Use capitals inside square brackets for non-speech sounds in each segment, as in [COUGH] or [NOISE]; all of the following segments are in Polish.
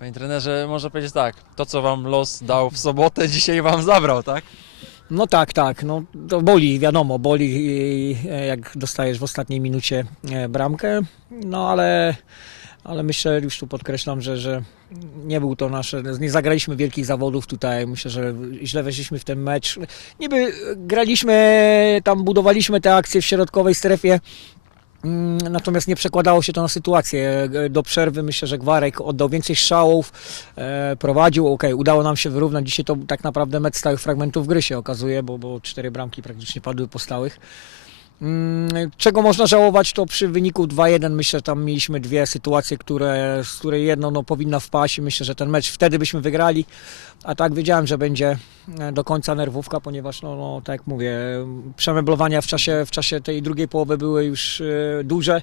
Panie trenerze, można powiedzieć tak, to co wam los dał w sobotę, [LAUGHS] dzisiaj wam zabrał, tak? No tak, tak. No, to boli, wiadomo, boli e, jak dostajesz w ostatniej minucie e, bramkę. No ale, ale myślę, już tu podkreślam, że, że nie był to nasze, nie zagraliśmy wielkich zawodów tutaj. Myślę, że źle weszliśmy w ten mecz. Niby graliśmy, tam budowaliśmy te akcje w środkowej strefie. Mm, Natomiast nie przekładało się to na sytuację. Do przerwy myślę, że Gwarek oddał więcej strzałów, e, prowadził. Ok, udało nam się wyrównać. Dzisiaj to tak naprawdę mecz stałych fragmentów gry się okazuje, bo, bo cztery bramki praktycznie padły po stałych. Mm, Czego można żałować, to przy wyniku 2-1 myślę, że tam mieliśmy dwie sytuacje, które, z której jedno no, powinna wpaść i myślę, że ten mecz wtedy byśmy wygrali, a tak wiedziałem, że będzie e, do końca nerwówka, ponieważ no, no tak jak mówię, przemeblowania w czasie, w czasie tej drugiej połowy były już e, duże.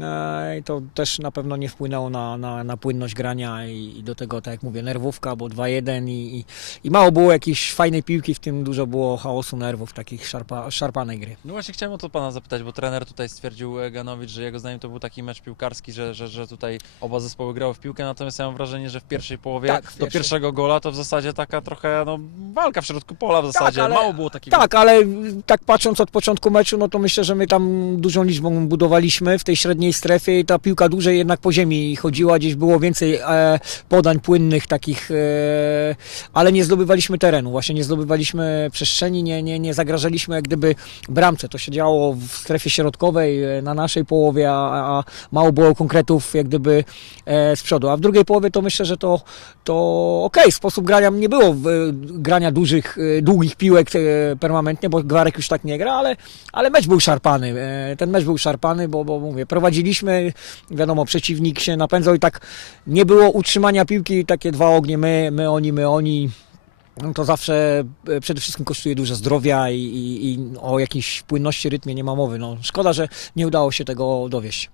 E, I to też na pewno nie wpłynęło na, na, na płynność grania i, i do tego, tak jak mówię, nerwówka, bo 2-1 i, i, i mało było jakiejś fajnej piłki, w tym dużo było chaosu nerwów, takich szarpa, szarpanej gry. No właśnie chciałem o to pana zapytać, bo trener tutaj stwierdził e, Ganowicz, że jego zdaniem to był taki mecz piłkarski, że, że, że tutaj oba zespoły grały w piłkę, natomiast ja mam wrażenie, że w pierwszej połowie Tak, do pierwszego gola to w zasadzie taka trochę no, walka w środku pola w zasadzie, ale- mało było takiego. Tak, ale tak patrząc od początku meczu, no to myślę, że my tam dużą liczbą budowaliśmy w tej średniej strefie i ta piłka dłużej jednak po ziemi chodziła, gdzieś było więcej e, podań płynnych takich, e, ale nie zdobywaliśmy terenu, właśnie nie zdobywaliśmy przestrzeni, nie, nie, nie zagrażaliśmy jak gdyby bramce. To się działo w strefie środkowej, e, na naszej połowie, a, a mało było konkretów jak gdyby z przodu. A w drugiej połowie to myślę, że to, to okej, sposób grania nie było grania dużych, długich piłek permanentnie, bo Gwarek już tak nie gra, ale, ale mecz był szarpany. Ten mecz był szarpany, bo, bo mówię, prowadziliśmy, wiadomo, przeciwnik się napędzał i tak nie było utrzymania piłki, takie dwa ognie, my, my oni, my oni. No to zawsze e, przede wszystkim kosztuje dużo zdrowia i, i, i o jakiejś płynności, rytmie nie ma mowy. No, szkoda, że nie udało się tego dowieść.